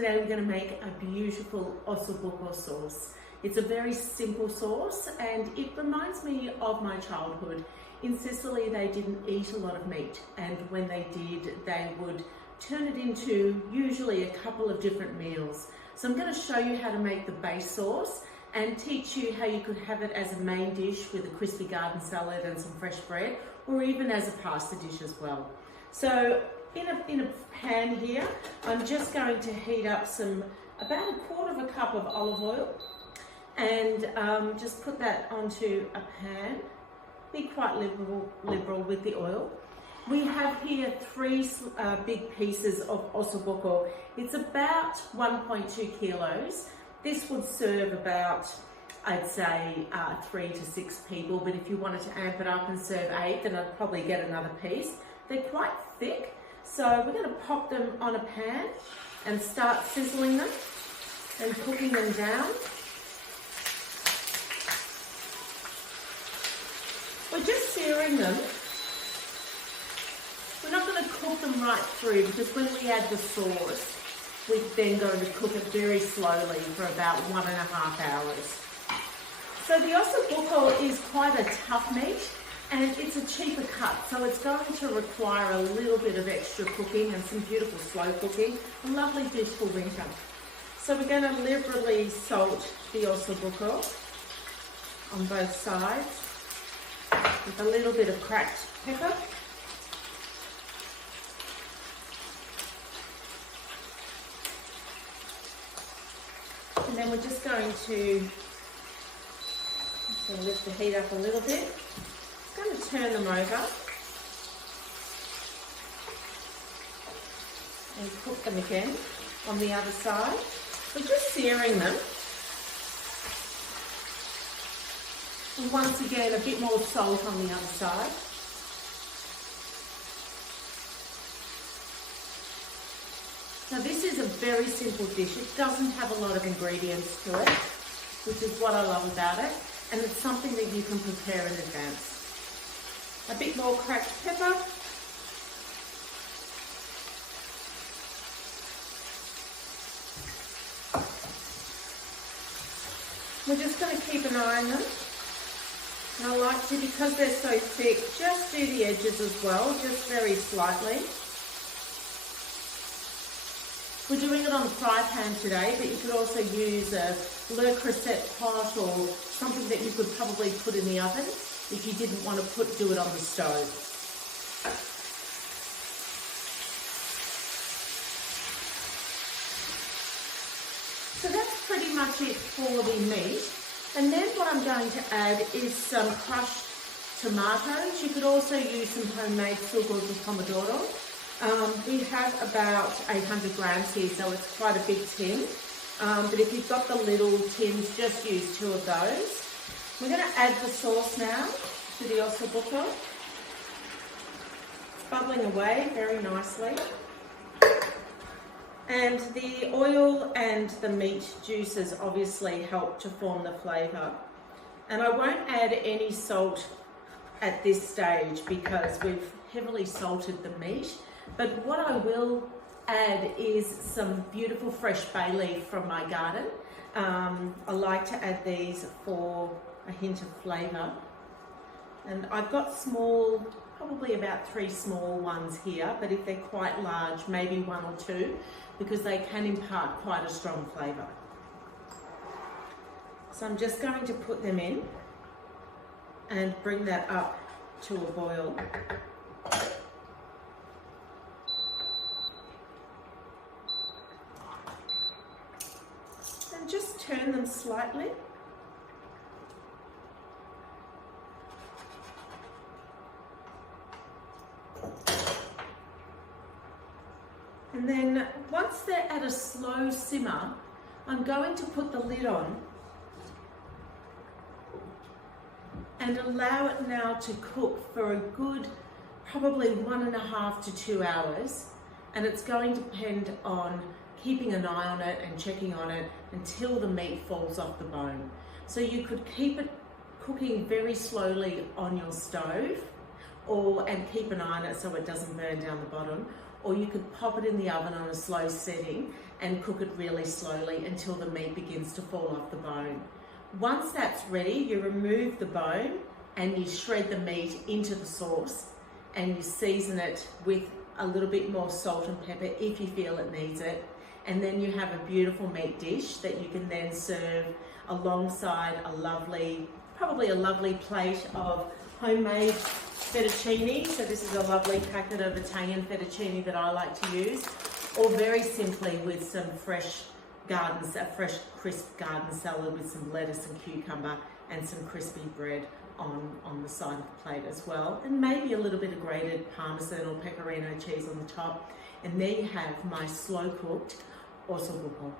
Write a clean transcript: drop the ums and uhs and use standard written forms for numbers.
Today we're going to make a beautiful Osso Buco sauce. It's a very simple sauce and it reminds me of my childhood. In Sicily they didn't eat a lot of meat, and when they did they would turn it into usually a couple of different meals. So I'm going to show you how to make the base sauce and teach you how you could have it as a main dish with a crispy garden salad and some fresh bread, or even as a pasta dish as well. So in a pan here, I'm just going to heat up about 1/4 cup of olive oil, and just put that onto a pan. Be quite liberal with the oil. We have here 3 big pieces of Osso Buco. It's about 1.2 kilos. This would serve about, I'd say, 3 to 6 people, but if you wanted to amp it up and serve 8, then I'd probably get another piece. They're quite thick, so we're going to pop them on a pan and start sizzling them and cooking them down. We're just searing them. We're not going to cook them right through, because when we add the sauce, we're then going to cook it very slowly for about 1.5 hours. So the Osso Buco is quite a tough meat, and it's a cheaper cut, so it's going to require a little bit of extra cooking and some beautiful slow cooking. A lovely dish for winter. So we're going to liberally salt the Osso Buco on both sides with a little bit of cracked pepper. And then we're just going to lift the heat up a little bit. I'm going to turn them over and cook them again on the other side. We're just searing them. And once again, a bit more salt on the other side. Now this is a very simple dish. It doesn't have a lot of ingredients to it, which is what I love about it, and it's something that you can prepare in advance. A bit more cracked pepper. We're just going to keep an eye on them. And I like to, because they're so thick, just do the edges as well, just very slightly. We're doing it on a fry pan today, but you could also use a Le Creuset pot or something that you could probably put in the oven if you didn't want to do it on the stove. So that's pretty much it for the meat. And then what I'm going to add is some crushed tomatoes. You could also use some homemade sugo or pomodoro. We have about 800 grams here, so it's quite a big tin. But if you've got the little tins, just use 2 of those. We're going to add the sauce now to the Osso Buco. It's bubbling away very nicely. And the oil and the meat juices obviously help to form the flavour. And I won't add any salt at this stage because we've heavily salted the meat. But what I will add is some beautiful fresh bay leaf from my garden. I like to add these for a hint of flavour. And I've got small, probably about 3 small ones here, but if they're quite large, maybe 1 or 2, because they can impart quite a strong flavour. So I'm just going to put them in and bring that up to a boil. And just turn them slightly. And then once they're at a slow simmer, I'm going to put the lid on and allow it now to cook for a good, probably 1.5 to 2 hours. And it's going to depend on keeping an eye on it and checking on it until the meat falls off the bone. So you could keep it cooking very slowly on your stove, and keep an eye on it so it doesn't burn down the bottom, or you could pop it in the oven on a slow setting and cook it really slowly until the meat begins to fall off the bone. Once that's ready, you remove the bone and you shred the meat into the sauce and you season it with a little bit more salt and pepper if you feel it needs it. And then you have a beautiful meat dish that you can then serve alongside probably a lovely plate of homemade fettuccine. So this is a lovely packet of Italian fettuccine that I like to use, or very simply with some fresh crisp garden salad with some lettuce and cucumber and some crispy bread on the side of the plate as well, and maybe a little bit of grated parmesan or pecorino cheese on the top. And there you have my slow cooked Osso Buco.